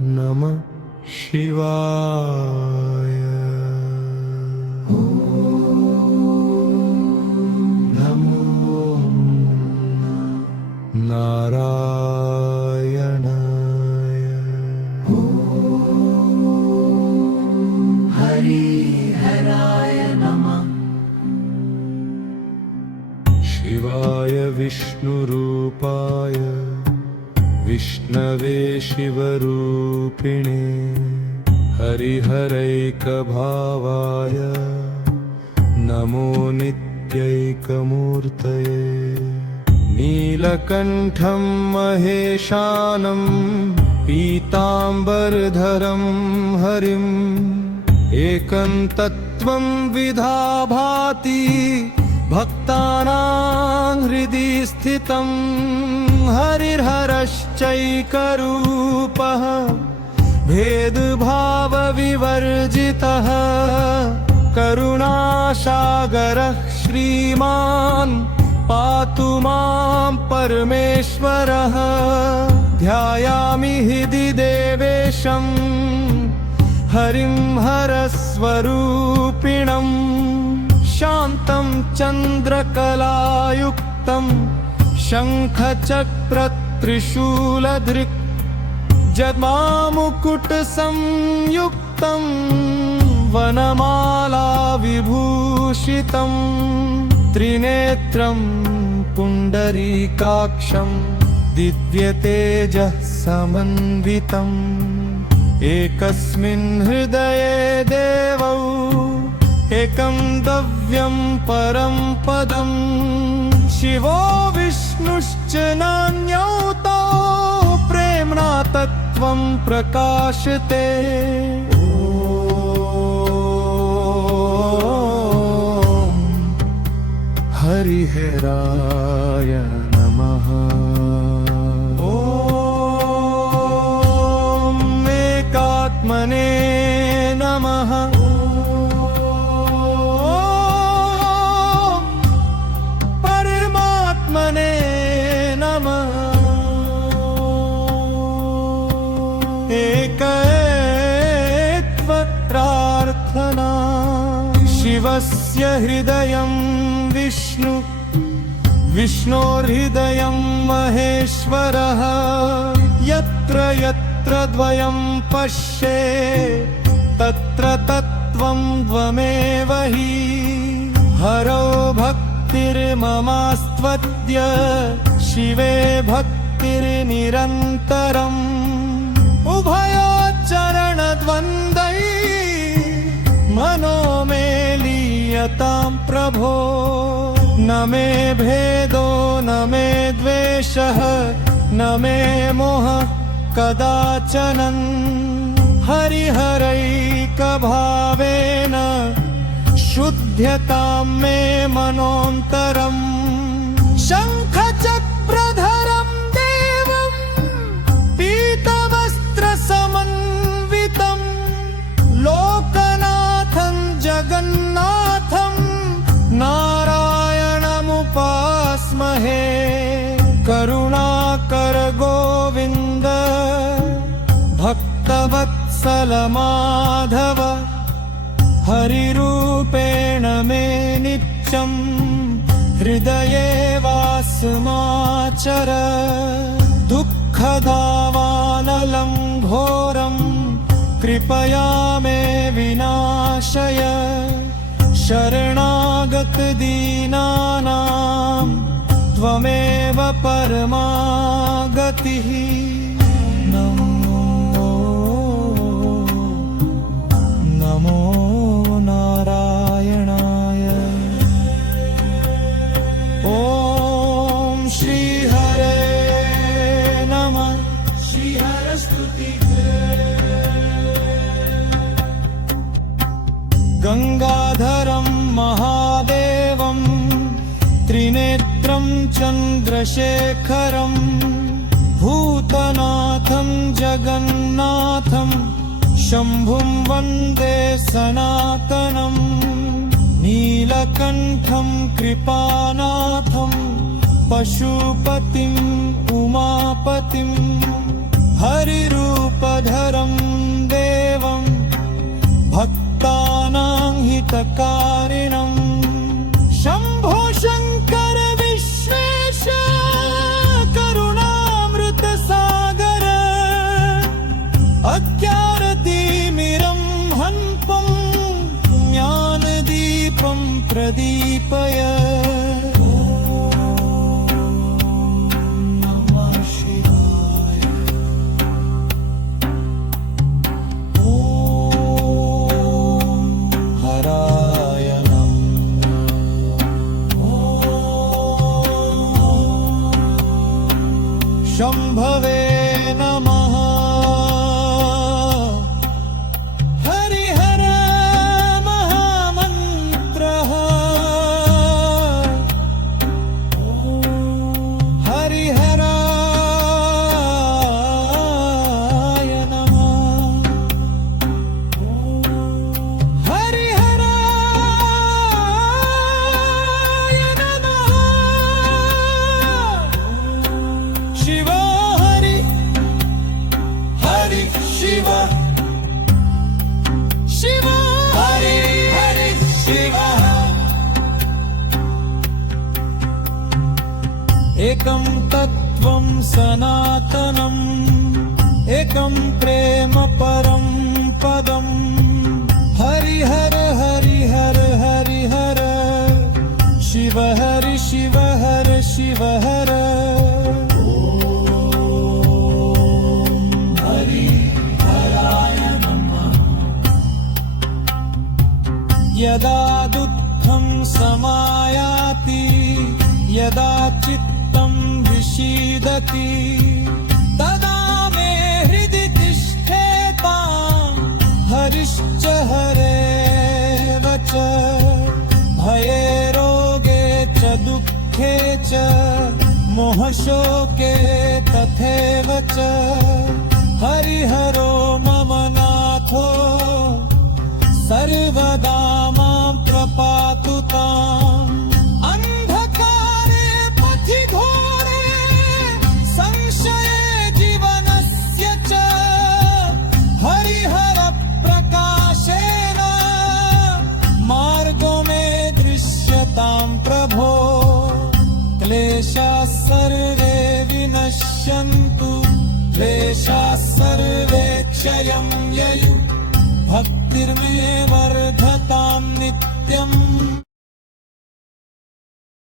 नमः शिवाय। नमो नारायणाय। हरिहराय नमः। शिवाय विष्णुरूपाय विष्णवे शिवरूपिणे हरिहरैकभावाय नमो नित्यैकमूर्तये। नीलकण्ठं महेशानं पीताम्बरधरं हरिम् एकं तत्त्वं विधाभाति भक्तानां हृदि स्थितं। हरिर्हरश्चैकरूपः भेदभावविवर्जितः करुणासागरः श्रीमान् पातु मां परमेश्वरः। ध्यायामि हृदि देवेशं हरिं हरस्वरूपिणम् शान्तं चन्द्रकलायुक्तं शङ्खचक्रत्रिशूलधृक् जटामुकुटसंयुक्तं वनमालाविभूषितं। त्रिनेत्रं पुण्डरीकाक्षं दिव्यतेजः समन्वितम्। एकस्मिन् हृदये देवौ एकं दिव्यं परं पदं। शिवो विष्णुश्च नान्यौ तौ प्रेम्णा तत्त्वं प्रकाशते। ॐ हरिहराय नमः। ॐ एकात्मने नमः। प्रार्थना शिवस्य हृदयं विष्णु विष्णोर्हृदयं महेश्वरः। यत्र यत्र द्वयं पश्ये तत्र तत्त्वं द्वमेव हि। हरौ भक्तिर्ममास्त्वद्य शिवे भक्तिर्निरन्तरम्। उभयोच्चरणद्वन्द्वै मनो मे लीयतां प्रभो। न मे भेदो न मे द्वेषः न मे मोहः कदाचन। हरिहरैकभावेन शुध्यतां मे मनोऽन्तरम्। शङ्खचक्रधरं देवं पीतवस्त्रसमन्वितं लोकनाथं जगन्नाथं नारायणमुपास्महे। करुणाकर गोविन्द भक्तवत्सल माधव हरिरूपेण मे नित्यं हृदये वासमाचर। दुःखदावानलं घोरं कृपया मे विनाशय। शरणागतदीनानां त्वमेव परमा गतिः। नमो नारायणाय। ॐ श्रीहरे नमः। श्रीहरस्तुति। गंगाधरं महादेवं त्रिनेत्रं चन्द्रशेखरं भूतनाथं जगन्नाथं शम्भुं वन्दे सनातनम्। नीलकण्ठं कृपानाथं पशुपतिम् उमापतिम् हरिरूपधरं देवं भक्तानां हितकारिणं शम्भो शङ्कर विश्वेश करुणामृतसागर अज्ञानतिमिरं हन्पं ज्ञानदीपं प्रदीपय शम्भवे नमः हरिहर महामन्त्रः हरिहराय नमः हरिहराय नमः शिव हरि हरि शिव शिव हरि हरि शिव एकं तत्त्वं सनातनम् एकं प्रेम परं पदम् हरिहर हरिहर हरिहर शिव हरि शिव हर शिव हर यदा दुःखं समायाति यदा चित्तं विषीदति तदा मे हृदि तिष्ठेतां हरिश्च हरेव च भये रोगे च दुःखे च मोहशोके तथैव च हरिहरो मम नाथो सर्वदा मां प्रपातु ताम् अन्धकारे पथि घोरे संशये जीवनस्य च हरिहर प्रकाशेन मार्गो मे दृश्यतां प्रभो क्लेशाः सर्वे विनश्यन्तु क्लेशाः सर्वे क्षयं ययुः भक्तिर्मे वर